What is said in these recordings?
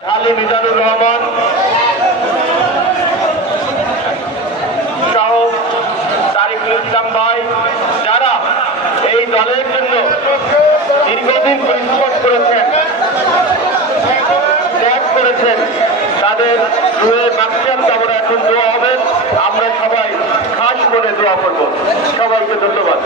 আলী মিজানুর রহমান সহ তারিকুল ইসলাম ভাই, যারা এই দলের জন্য দীর্ঘদিন পরিশ্রম করেছেন, ত্যাগ করেছেন, তাদের রুয়ে বাক্যান্ত আমরা এখন দোয়া হবে। আমরা সবাই খাস করে দোয়া করব। সবাইকে ধন্যবাদ।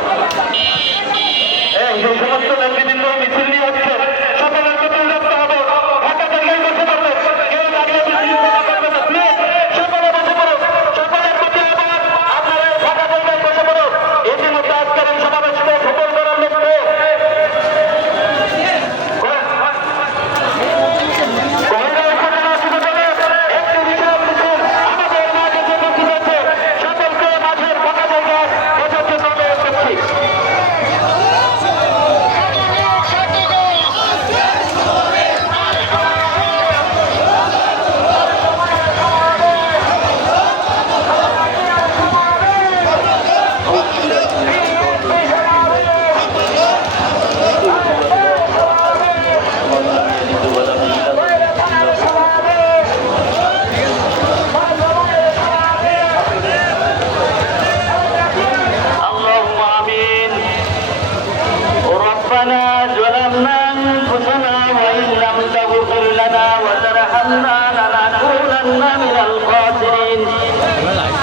انفسنا وان لم تغفر لنا وترحمنا لنكونن من الخاسرين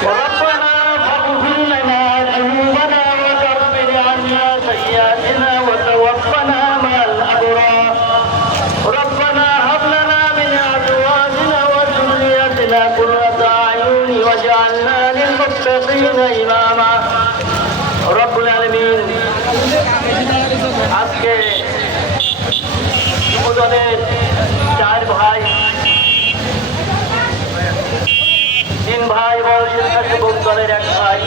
ربنا فاغفر لنا ذنوبنا وكفر عنا سيئاتنا وتوفنا مع الابرار ربنا هب لنا من ازواجنا وذريتنا قرة اعين واجعلنا للمتقين اماما রব্বুল আলমিন আজকে যুবদলের চার ভাই। তিন ভাই এবং দলের এক ভাই।